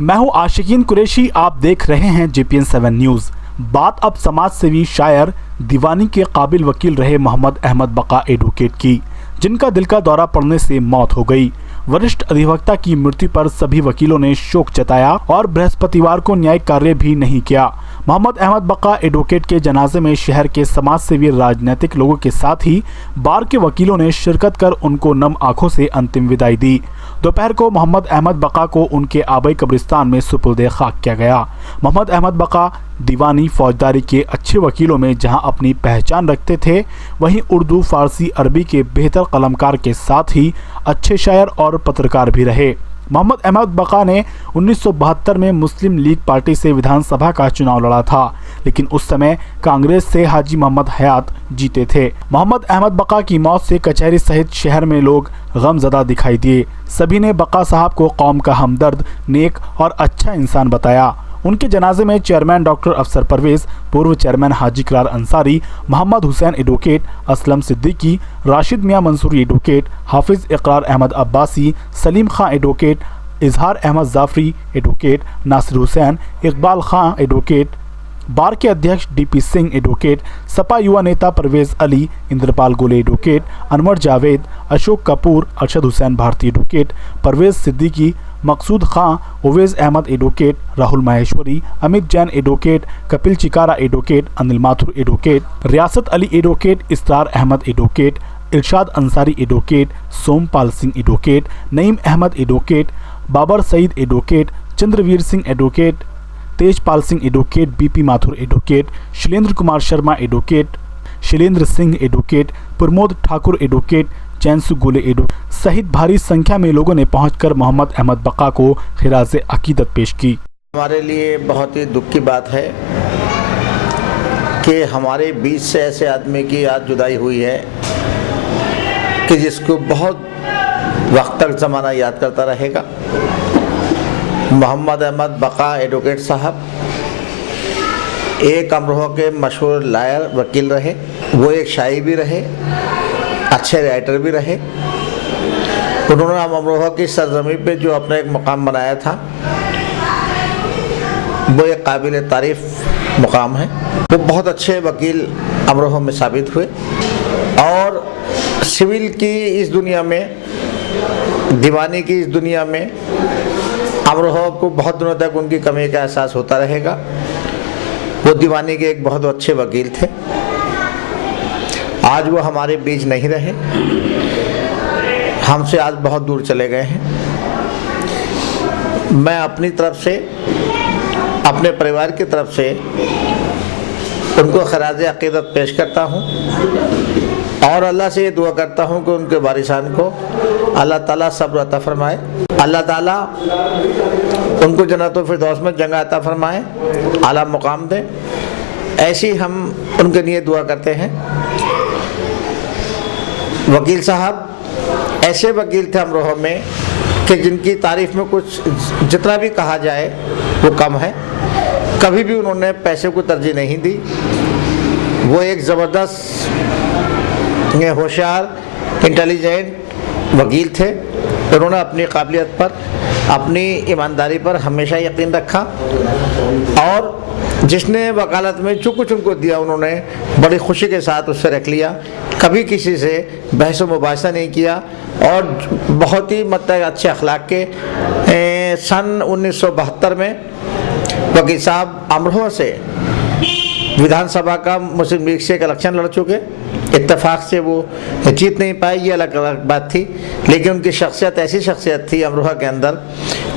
मैं हूं आशिकीन कुरैशी, आप देख रहे हैं JPN 7 न्यूज़। बात अब समाज सेवी शायर दीवानी के काबिल वकील रहे मोहम्मद अहमद बका एडवोकेट की, जिनका दिल का दौरा पड़ने से मौत हो गई। वरिष्ठ अधिवक्ता की मृत्यु पर सभी वकीलों ने शोक जताया और बृहस्पतिवार को न्यायिक कार्य भी नहीं किया। मोहम्मद अहमद बका एडवोकेट के जनाजे में शहर के समाज सेवी, राजनीतिक लोगों के साथ ही बार के वकीलों ने शिरकत कर उनको नम आंखों से अंतिम विदाई दी। दोपहर को मोहम्मद अहमद बका को उनके आबाई कब्रिस्तान में सुपुर्द खाक किया गया। मोहम्मद अहमद बका दीवानी फौजदारी के अच्छे वकीलों में जहां अपनी पहचान रखते थे, वहीं उर्दू, फारसी, अरबी के बेहतर कलमकार के साथ ही अच्छे शायर और पत्रकार भी रहे। मोहम्मद अहमद बका ने 1972 में मुस्लिम लीग पार्टी से विधानसभा का चुनाव लड़ा था, लेकिन उस समय कांग्रेस से हाजी मोहम्मद हयात जीते थे। मोहम्मद अहमद बका की मौत से कचहरी सहित शहर में लोग गमज़दा दिखाई दिए। सभी ने बका साहब को कौम का हमदर्द, नेक और अच्छा इंसान बताया। उनके जनाजे में चेयरमैन डॉक्टर अफसर परवेज, पूर्व चेयरमैन हाजी करार अंसारी, मोहम्मद हुसैन एडवोकेट, असलम सिद्दीकी, राशिद मियां मंसूरी एडवोकेट, हाफिज इकरार अहमद अब्बासी, सलीम खां एडवोकेट, इजहार अहमद जाफरी एडवोकेट, नासिर हुसैन, इकबाल खां एडवोकेट, बार के अध्यक्ष DP सिंह एडवोकेट, सपा युवा नेता Parvez Ali, Indrapal Gole advocate, Anwar Javed, Ashok Kapoor, Arshad Hussain Bharti advocate, Parvez Siddiqui, Maqsood Khan, Uvais Ahmed advocate, Rahul Maheshwari, Amit Jain advocate, Kapil Chikara advocate, Anil Mathur advocate, Riyasat Ali advocate, Israr Ahmed advocate, Irshad Ansari advocate, Sompal Singh advocate, Naeem Ahmed advocate, Babar Saeed advocate, Chandraveer Singh advocate, Tejpal Singh advocate, BP Mathur advocate, Shailendra Kumar Sharma advocate, Shailendra Singh advocate, Pramod Thakur advocate, Jainsu गोले एडवोकेट सहित भारी संख्या में लोगों ने पहुंचकर मोहम्मद अहमद बका को खिराज अकीदत पेश की। हमारे लिए बहुत ही दुख की बात है कि हमारे बीच से ऐसे आदमी की आज जुदाई हुई है कि जिसको बहुत वक्त तक ज़माना याद करता रहेगा। मोहम्मद अहमद बका एडवोकेट साहब एक अमरोहा के मशहूर लायर वकील रहे। वो एक शायर भी रहे, अच्छे राइटर भी रहे। उन्होंने अमरोहा की सरजमी पे जो अपना एक मुकाम बनाया था, वो एक काबिल तारीफ़ मुकाम है। वो बहुत अच्छे वकील अमरोहा में साबित हुए और सिविल की इस दुनिया में, दीवानी की इस दुनिया में अमरोहा को बहुत दिनों तक उनकी कमी का एहसास होता रहेगा। वो दीवानी के एक बहुत अच्छे वकील थे। आज वो हमारे बीच नहीं रहे, हमसे आज बहुत दूर चले गए हैं। मैं अपनी तरफ से, अपने परिवार की तरफ से उनको खराज अकीदत पेश करता हूँ और अल्लाह से ये दुआ करता हूँ कि उनके वारिसान को अल्लाह ताला सब्र अता फरमाए, अल्लाह ताला उनको जन्नतुल फिरदौस में जगह अता फरमाए, आला मुकाम दे। ऐसी हम उनके लिए दुआ करते हैं। वकील साहब ऐसे वकील थे अमरोहा में कि जिनकी तारीफ़ में कुछ जितना भी कहा जाए वो कम है। कभी भी उन्होंने पैसे को तरजीह नहीं दी। वो एक ज़बरदस्त, होशियार, इंटेलिजेंट वकील थे। उन्होंने अपनी काबिलियत पर, अपनी ईमानदारी पर हमेशा यकीन रखा और जिसने वकालत में जो कुछ उनको दिया उन्होंने बड़ी खुशी के साथ उससे रख लिया। कभी किसी से बहस व मुबाहिसा नहीं किया और बहुत ही मतलब अच्छे अखलाक के। सन 1972 में वकील साहब अमरोहा से विधानसभा का मुस्लिम लीग से एक इलेक्शन लड़ चुके। इत्तेफाक से वो जीत नहीं पाए, ये अलग अलग बात थी, लेकिन उनकी शख्सियत ऐसी शख्सियत थी अमरोहा के अंदर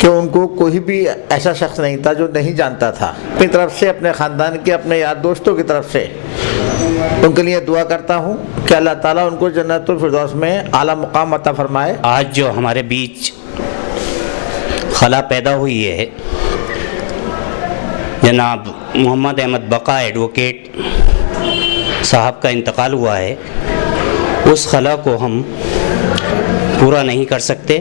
कि उनको कोई भी ऐसा शख्स नहीं था जो नहीं जानता था। अपनी तरफ से, अपने ख़ानदान के, अपने यार दोस्तों की तरफ से उनके लिए दुआ करता हूँ कि अल्लाह ताला उनको जन्नतुल फिरदौस में आला मुकाम अता फरमाए। आज जो हमारे बीच खला पैदा हुई है, जनाब मोहम्मद अहमद बका एडवोकेट साहब का इंतकाल हुआ है, उस खला को हम पूरा नहीं कर सकते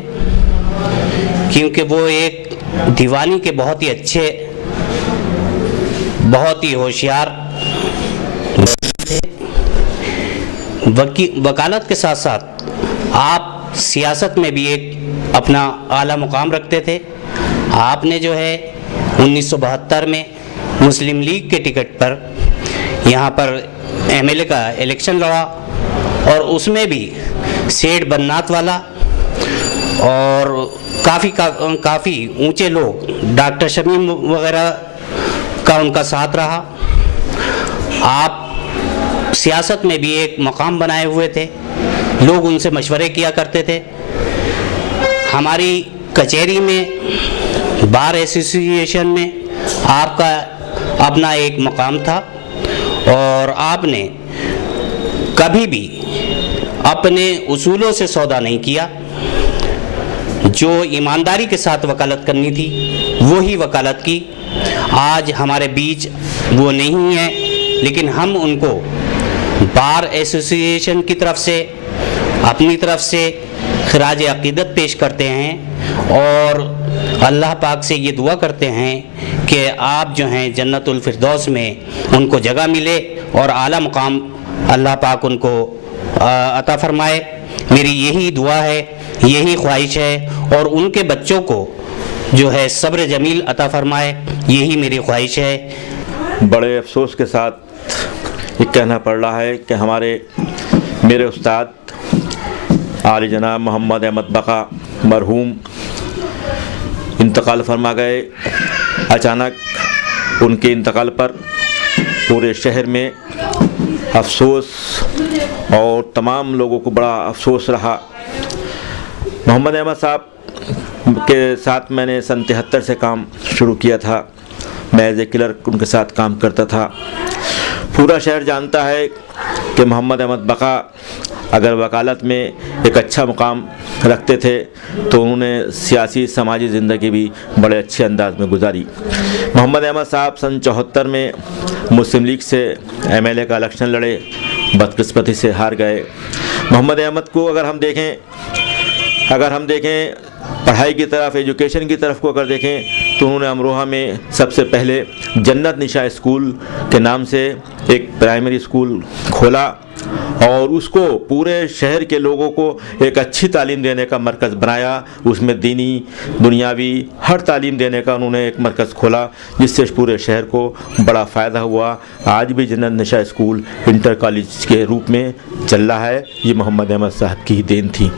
क्योंकि वो एक दीवानी के बहुत ही अच्छे, बहुत ही होशियार थे। वकालत के साथ साथ आप सियासत में भी एक अपना आला मुकाम रखते थे। आपने जो है 1972 में मुस्लिम लीग के टिकट पर यहाँ पर एमएलए का इलेक्शन लड़ा और उसमें भी सेठ बन्नात वाला और काफ़ी ऊंचे लोग, डॉक्टर शमीम वगैरह का उनका साथ रहा। आप सियासत में भी एक मकाम बनाए हुए थे, लोग उनसे मशवरे किया करते थे। हमारी कचहरी में, बार एसोसिएशन में आपका अपना एक मकाम था और आपने कभी भी अपने उसूलों से सौदा नहीं किया। जो ईमानदारी के साथ वकालत करनी थी वो ही वकालत की। आज हमारे बीच वो नहीं है, लेकिन हम उनको बार एसोसिएशन की तरफ से, अपनी तरफ से खिराज अक़ीदत पेश करते हैं और अल्लाह पाक से ये दुआ करते हैं कि आप जो हैं जन्नतुल फिरदौस में उनको जगह मिले और आला मुकाम अल्लाह पाक उनको अता फरमाए। मेरी यही दुआ है, यही ख्वाहिश है और उनके बच्चों को जो है सब्र जमील अता फरमाए, यही मेरी ख्वाहिश है। बड़े अफसोस के साथ ये कहना पड़ रहा है कि मेरे उस्ताद आली जनाब मोहम्मद अहमद बका मरहूम इंतकाल फरमा गए। अचानक उनके इंतकाल पर पूरे शहर में अफसोस और तमाम लोगों को बड़ा अफसोस रहा। मोहम्मद अहमद साहब के साथ मैंने सन 73 से काम शुरू किया था। मैं एज ए क्लर्क उनके साथ काम करता था। पूरा शहर जानता है कि मोहम्मद अहमद बका अगर वकालत में एक अच्छा मुकाम रखते थे तो उन्होंने सियासी समाजी ज़िंदगी भी बड़े अच्छे अंदाज में गुजारी। मोहम्मद अहमद साहब सन 74 में मुस्लिम लीग से एमएलए का इलेक्शन लड़े, बदकिस्मती से हार गए। मोहम्मद अहमद को अगर हम देखें पढ़ाई की तरफ, एजुकेशन की तरफ को अगर देखें तो उन्होंने अमरोहा में सबसे पहले जन्नत निशा स्कूल के नाम से एक प्राइमरी स्कूल खोला और उसको पूरे शहर के लोगों को एक अच्छी तालीम देने का मरकज़ बनाया। उसमें दीनी, दुनियावी हर तालीम देने का उन्होंने एक मरकज़ खोला जिससे पूरे शहर को बड़ा फ़ायदा हुआ। आज भी जन्नत निशा स्कूल इंटर कॉलेज के रूप में चल रहा है। ये मोहम्मद अहमद साहब की ही देन थी।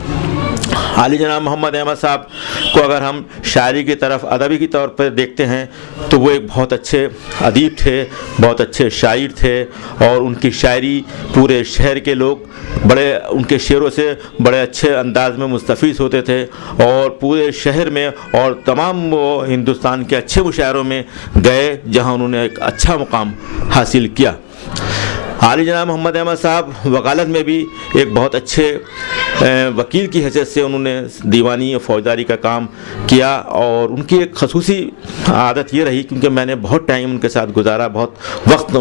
आली जनाब मोहम्मद अहमद साहब को अगर हम शायरी की तरफ, अदबी की तौर पर देखते हैं तो वो एक बहुत अच्छे अदीब थे, बहुत अच्छे शायर थे और उनकी शायरी पूरे शहर के लोग बड़े उनके शेरों से बड़े अच्छे अंदाज में मुस्तफ़ीज़ होते थे और पूरे शहर में और तमाम वो हिंदुस्तान के अच्छे मुशायरों में गए जहाँ उन्होंने एक अच्छा मुकाम हासिल किया। आली जनाब मोहम्मद अहमद साहब वकालत में भी एक बहुत अच्छे वकील की हैसियत से उन्होंने दीवानी और फौजदारी का काम किया और उनकी एक खसूसी आदत ये रही, क्योंकि मैंने बहुत टाइम उनके साथ गुजारा, बहुत वक्त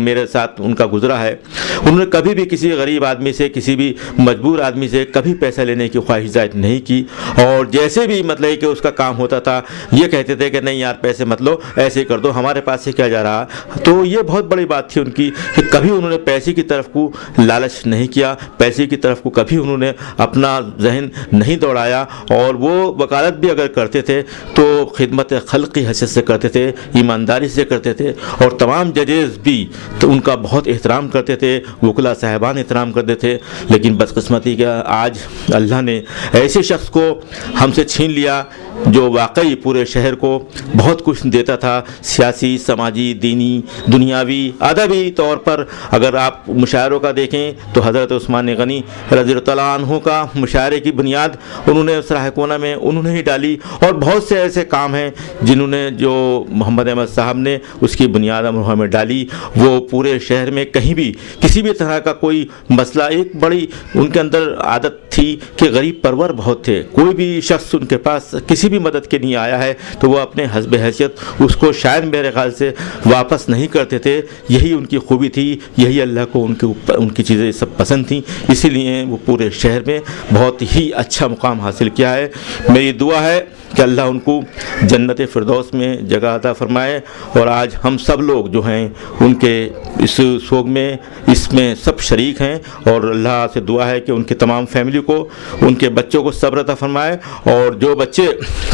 मेरे साथ उनका गुजरा है। उन्होंने कभी भी किसी गरीब आदमी से, किसी भी मजबूर आदमी से कभी पैसा लेने की ख्वाहिश जाहिर नहीं की और जैसे भी मतलब कि उसका काम होता था ये कहते थे कि नहीं यार पैसे मत लो, ऐसे कर दो, हमारे पास से क्या जा रहा। तो ये बहुत बड़ी बात थी उनकी कि कभी उन्होंने पैसे की तरफ को लालच नहीं किया, पैसे की तरफ को कभी उन्होंने अपना जहन नहीं दौड़ाया और वो वकालत भी अगर करते थे तो खिदमत खल्क़ की हैसियत से करते थे, ईमानदारी से करते थे और तमाम जजेस भी तो उनका बहुत एहतराम करते थे, वकला साहबान एहतराम करते थे। लेकिन बदकिस्मती का आज अल्लाह ने ऐसे शख्स को हमसे छीन लिया जो वाकई पूरे शहर को बहुत कुछ देता था, सियासी, समाजी, दीनी, दुनियावी, अदबी तौर पर। अगर आप मुशायरों का देखें तो हज़रत उस्मान गनी रज़ियल्लाहु अन्हु का मुशायरे की बुनियाद उन्होंने सराहकोना में उन्होंने ही डाली और बहुत से ऐसे काम हैं जिन्होंने जो मोहम्मद अहमद साहब ने उसकी बुनियाद अमरोहा में डाली। वो पूरे शहर में कहीं भी किसी भी तरह का कोई मसला, एक बड़ी उनके अंदर आदत थी कि गरीब परवर बहुत थे, कोई भी शख्स उनके पास किसी भी मदद के लिए आया है तो वो अपने हस्ब हैसियत उसको शायद मेरे ख्याल से वापस नहीं करते थे। यही उनकी खूबी थी, यही अल्लाह को उनकी चीज़ें सब पसंद थी, इसीलिए वो पूरे शहर में बहुत ही अच्छा मुकाम हासिल किया है। मेरी दुआ है कि अल्लाह उनको जन्नत फिरदौस में जगह अता फरमाए और आज हम सब लोग जो हैं उनके इस सोग में इसमें सब शरीक हैं और अल्लाह से दुआ है कि उनके तमाम फैमिली को, उनके बच्चों को सब्र अता फरमाए और जो बच्चे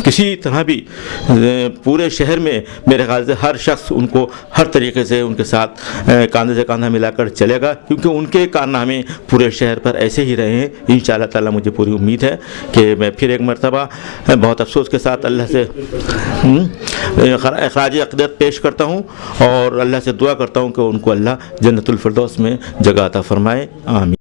किसी तरह भी पूरे शहर में मेरे ख्याल से हर शख्स उनको हर तरीके से उनके साथ कंधे से कंधा मिलाकर चलेगा, क्योंकि उनके कारनामे पूरे शहर पर ऐसे ही रहे हैं। इंशाअल्लाह ताला मुझे पूरी उम्मीद है कि मैं फिर एक मरतबा बहुत अफसोस के साथ अल्लाह से खराज अक़ीदत पेश करता हूँ और अल्लाह से दुआ करता हूँ कि उनको अल्लाह जन्नतुल फिरदौस में जगह अता फरमाए। आमीन।